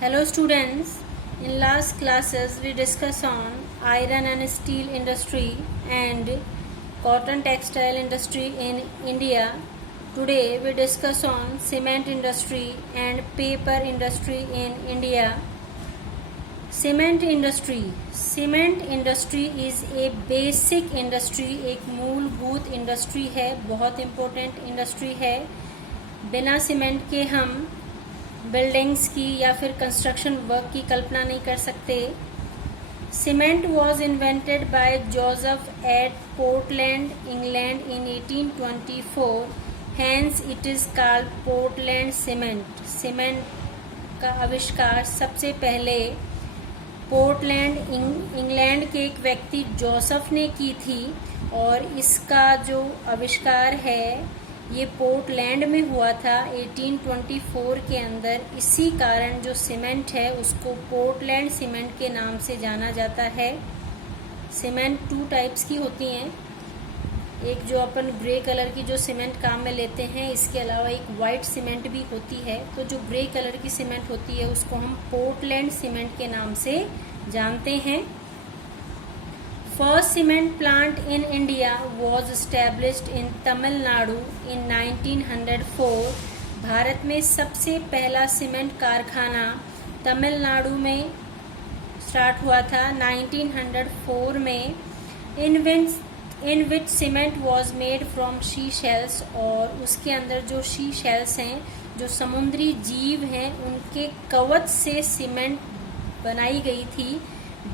Hello students, in last classes we discussed on iron and steel industry and cotton textile industry in India. Today we discuss on cement industry and paper industry in India. Cement industry is a basic industry, एक मूलभूत industry है, बहुत important industry है. बिना cement के हम buildings की या फिर कंस्ट्रक्शन वर्क की कल्पना नहीं कर सकते. Cement was invented by Joseph at Portland, England in 1824. Hence it is called Portland cement. Cement का आविष्कार सबसे पहले पोर्टलैंड इंग्लैंड के एक व्यक्ति जोसेफ ने की थी और इसका जो आविष्कार है ये पोर्टलैंड में हुआ था 1824 के अंदर. इसी कारण जो सीमेंट है उसको पोर्टलैंड सीमेंट के नाम से जाना जाता है. सीमेंट 2 टाइप्स की होती हैं. एक जो अपन ग्रे कलर की जो सीमेंट काम में लेते हैं, इसके अलावा एक वाइट सीमेंट भी होती है. तो जो ग्रे कलर की सीमेंट होती है उसको हम पोर्टलैंड सीमेंट के नाम से जानते हैं. First cement plant in India was established in Tamil Nadu in 1904. Bharat में सबसे पहला सीमेंट कारखाना तमिलनाडु में स्टार्ट हुआ था 1904 में. In which cement was made from sea shells, और उसके अंदर जो शी शेल्स हैं, जो समुद्री जीव हैं, उनके कवच से सीमेंट बनाई गई थी.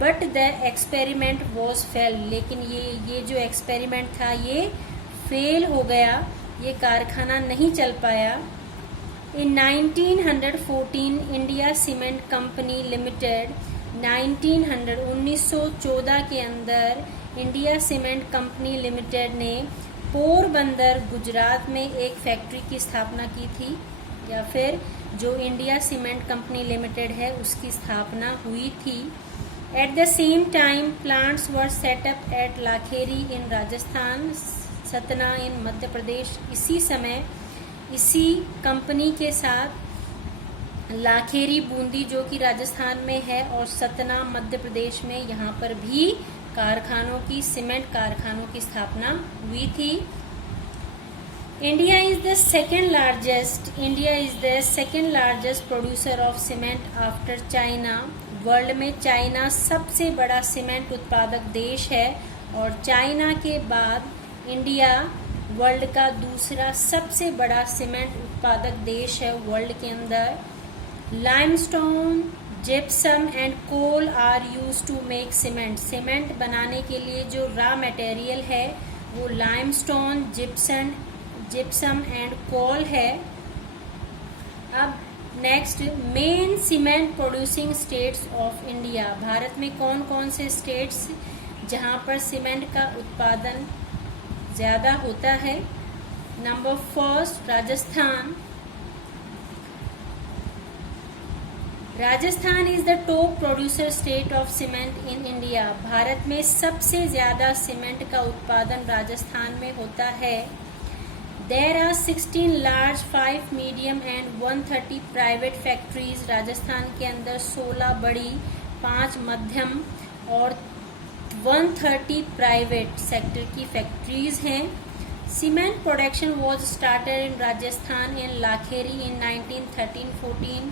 But the experiment was fail. लेकिन ये जो एक्सपेरिमेंट था ये फेल हो गया, ये कारखाना नहीं चल पाया. इन 1914 इंडिया सीमेंट कंपनी लिमिटेड 1914 के अंदर इंडिया सीमेंट कंपनी लिमिटेड ने पोरबंदर गुजरात में एक फैक्ट्री की स्थापना की थी, या फिर जो इंडिया सीमेंट कंपनी लिमिटेड है उसकी स्थापना हुई थी. At the same time plants were setup at Lakheri in Rajasthan, Satna in Madhya Pradesh. इसी समय इसी कंपनी के साथ लाखेरी बूंदी जो कि राजस्थान में है और सतना मध्य प्रदेश में, यहाँ पर भी सीमेंट कारखानों की स्थापना हुई थी. India is the second largest producer of cement after China. World में चाइना सबसे बड़ा सीमेंट उत्पादक देश है और चाइना के बाद इंडिया वर्ल्ड का दूसरा सबसे बड़ा सीमेंट उत्पादक देश है वर्ल्ड के अंदर. Limestone, gypsum and coal are used to make cement. Cement बनाने के लिए जो रॉ मटेरियल है वो लाइमस्टोन, जिप्सम एंड कोल है. अब next, main cement producing states of India. Bharat में कौन कौन से स्टेट्स जहाँ पर सीमेंट का उत्पादन ज़्यादा होता है. Number first, Rajasthan. Rajasthan is the top producer state of cement in India. Bharat में सबसे ज़्यादा सीमेंट का उत्पादन राजस्थान में होता है. There are 16 large, 5 medium and 130 private factories. Rajasthan के अंदर 16 बड़ी, 5 मध्यम और 130 प्राइवेट सेक्टर की फैक्ट्रीज हैं. Cement production was started in Rajasthan in Lakheri in 1913-14.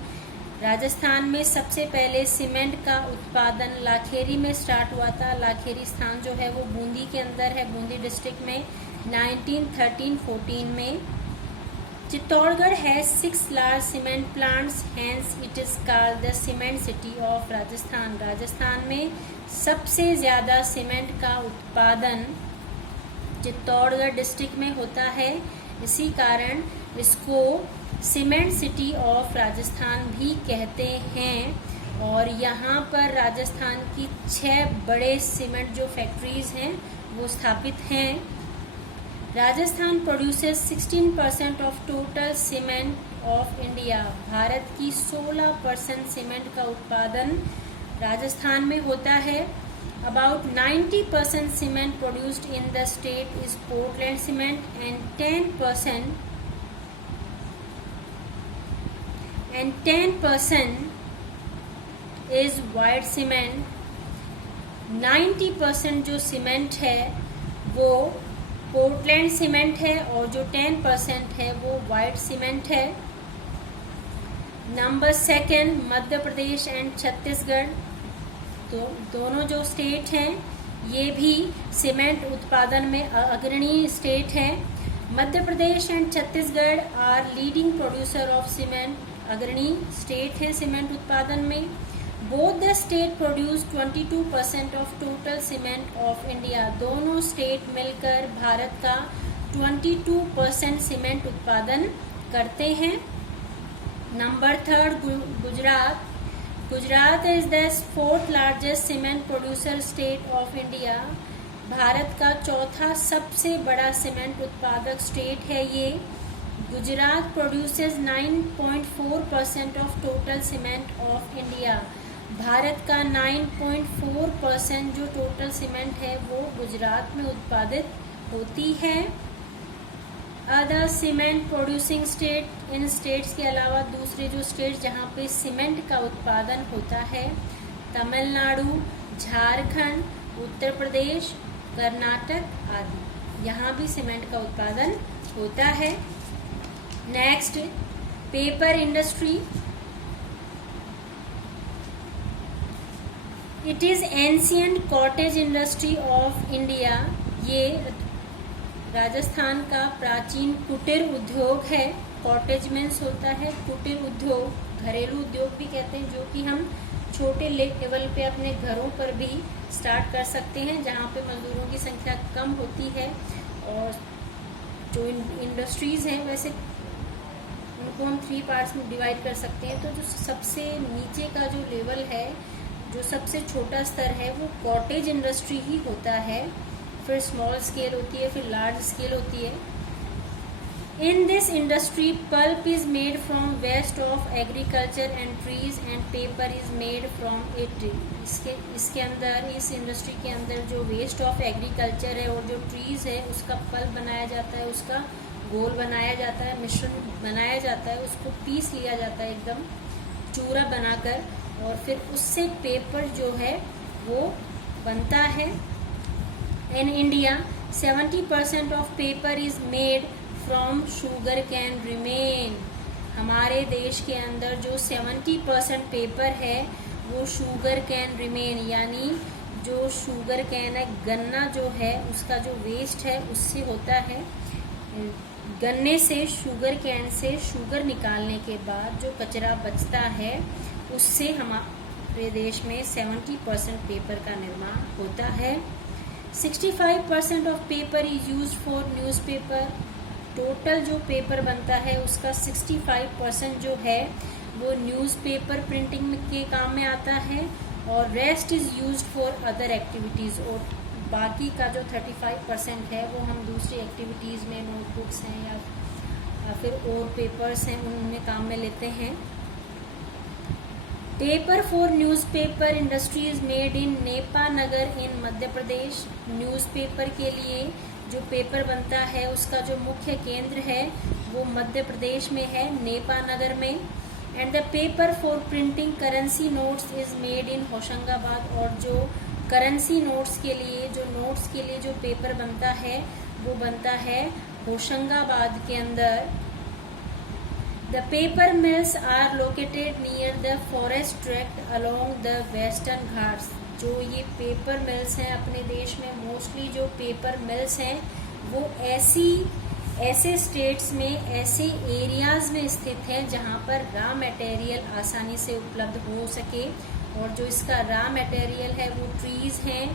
Rajasthan में सबसे पहले सीमेंट का उत्पादन लाखेरी में स्टार्ट हुआ था. लाखेरी स्थान जो है वो बूंदी के अंदर है, बूंदी डिस्ट्रिक्ट में, 1913-14 में. चित्तौड़गढ़ है 6 large cement plants, hence it is called the cement city of Rajasthan. Rajasthan में सबसे ज़्यादा सीमेंट का उत्पादन चित्तौड़गढ़ डिस्ट्रिक्ट में होता है. इसी कारण इसको सीमेंट सिटी ऑफ राजस्थान भी कहते हैं. और यहाँ पर राजस्थान की 6 बड़े सीमेंट जो फैक्ट्रीज हैं वो स्थापित हैं. Rajasthan produces 16% of total cement of India. Bharat की 16% सीमेंट का उत्पादन राजस्थान में होता है. About 90% cement produced in the state is Portland cement and 10% is white cement. 90% जो सीमेंट है वो पोर्टलैंड सीमेंट है और जो 10% है वो वाइट सीमेंट है। Number 2 Madhya Pradesh and Chhattisgarh, तो दोनों जो स्टेट हैं ये भी सीमेंट उत्पादन में अग्रणी स्टेट हैं। Madhya Pradesh and Chhattisgarh are leading producer of cement, अग्रणी स्टेट है सीमेंट उत्पादन में। Both the state produce 22% of total cement of India, दोनों स्टेट मिलकर भारत का 22% सीमेंट उत्पादन करते हैं। Number 3 Gujarat. Gujarat is the 4th largest cement producer state of India, Bharat का 4था सबसे बड़ा सीमेंट उत्पादक स्टेट है ये। Gujarat produces 9.4% of total cement of India, Bharat का 9.4% जो टोटल सीमेंट है वो गुजरात में उत्पादित होती है। अदर सीमेंट प्रोड्यूसिंग स्टेट, इन स्टेट्स के अलावा दूसरे जो स्टेट जहाँ पे सीमेंट का उत्पादन होता है, तमिलनाडु, झारखंड, उत्तर प्रदेश, कर्नाटक आदि, यहाँ भी सीमेंट का उत्पादन होता है। Next, paper industry. It is ancient cottage industry of India, ये राजस्थान का प्राचीन कुटीर उद्योग है। कॉटेज मीन्स होता है कुटीर उद्योग, घरेलू उद्योग भी कहते हैं, जो कि हम छोटे लेवल पे अपने घरों पर भी स्टार्ट कर सकते हैं, जहाँ पे मजदूरों की संख्या कम होती है। और जो इंडस्ट्रीज हैं वैसे उनको हम 3 पार्ट्स में डिवाइड कर सकते हैं। तो जो सबसे नीचे का जो लेवल है, जो सबसे छोटा स्तर है, वो कॉटेज इंडस्ट्री ही होता है, फिर स्मॉल स्केल होती है, फिर लार्ज स्केल होती है। In this industry pulp is made from waste of agriculture and trees and paper is made from it. इसके अंदर, इस इंडस्ट्री के अंदर जो वेस्ट ऑफ एग्रीकल्चर है और जो ट्रीज है उसका पल्प बनाया जाता है, उसका घोल बनाया जाता है, मिश्रण बनाया जाता है, उसको पीस लिया जाता है एकदम चूरा बनाकर, और फिर उससे पेपर जो है वो बनता है। In India 70% of paper is made from sugar cane remain, हमारे देश के अंदर जो 70% पेपर है वो शुगर कैन रिमेन, यानी जो शुगर कैन है, गन्ना जो है उसका जो वेस्ट है उससे होता है। गन्ने से, शुगर कैन से शुगर निकालने के बाद जो कचरा बचता है उससे हमारे देश में 70% पेपर का निर्माण होता है। 65% of paper is use for newspaper, total जो पेपर बनता है उसका 65% जो है वो न्यूज़पेपर प्रिंटिंग के काम में आता है, और rest is use for other activities, और बाकी का जो 35% है वो हम दूसरी एक्टिविटीज़ में, नोटबुक्स हैं या फिर और पेपर्स हैं, उनमें काम में लेते हैं। Paper for newspaper industry is made in Nepanagar in Madhya Pradesh, newspaper के लिए जो पेपर बनता है उसका जो मुख्य केंद्र है वो मध्य प्रदेश में है, नेपानगर में। And the paper for printing currency notes is made in Hoshangabad, और जो करेंसी नोट्स के लिए जो पेपर बनता है वो बनता है होशंगाबाद के अंदर। The paper mills are located near the forest tract along the western Ghats, जो ये पेपर मिल्स हैं अपने देश में, मोस्टली जो पेपर मिल्स हैं वो ऐसे स्टेट्स में, ऐसे एरियाज में स्थित हैं जहाँ पर रॉ मटेरियल आसानी से उपलब्ध हो सके, और जो इसका रॉ मटेरियल है वो ट्रीज हैं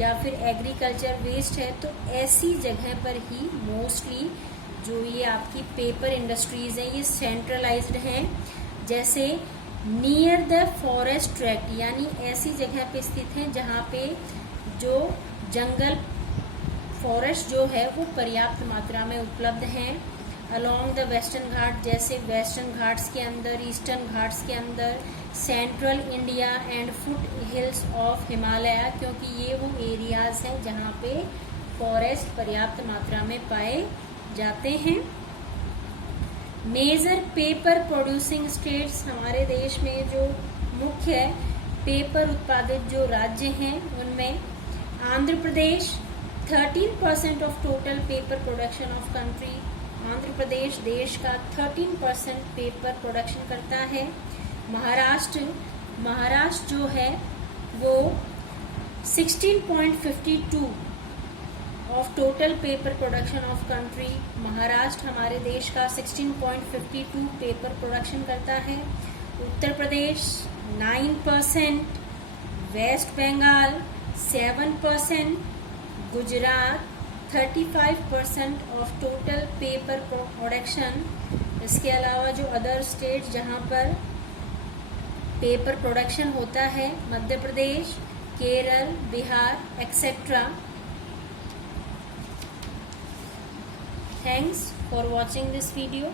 या फिर एग्रीकल्चर वेस्ट है। तो ऐसी जगह पर ही मोस्टली जो ये आपकी पेपर इंडस्ट्रीज हैं ये सेंट्रलाइज्ड हैं, जैसे नियर द फॉरेस्ट ट्रैक्ट, यानी ऐसी जगह पे स्थित हैं जहाँ पे जो जंगल, फॉरेस्ट जो है वो पर्याप्त मात्रा में उपलब्ध हैं। अलोंग द वेस्टर्न घाट, जैसे वेस्टर्न घाट्स के अंदर, ईस्टर्न घाट्स के अंदर, central India and foot hills of Himalaya, क्योंकि ये वो एरियाज हैं जहाँ पे फॉरेस्ट पर्याप्त मात्रा में पाए जाते हैं। मेजर पेपर प्रोड्यूसिंग स्टेट्स, हमारे देश में जो मुख्य पेपर उत्पादित जो राज्य हैं उनमें Andhra Pradesh 13% of total paper production of country. Andhra Pradesh देश का 13% पेपर प्रोडक्शन करता है। महाराष्ट्र जो है वो 16.52 of total paper production of country. Maharashtra हमारे देश का 16.52 पेपर प्रोडक्शन करता है। Uttar Pradesh 9%, West Bengal 7%, Gujarat 35% of total paper production. इसके अलावा जो अदर स्टेट जहां पर पेपर प्रोडक्शन होता है, Madhya Pradesh, Kerala, Bihar etcetera. Thanks for watching this video.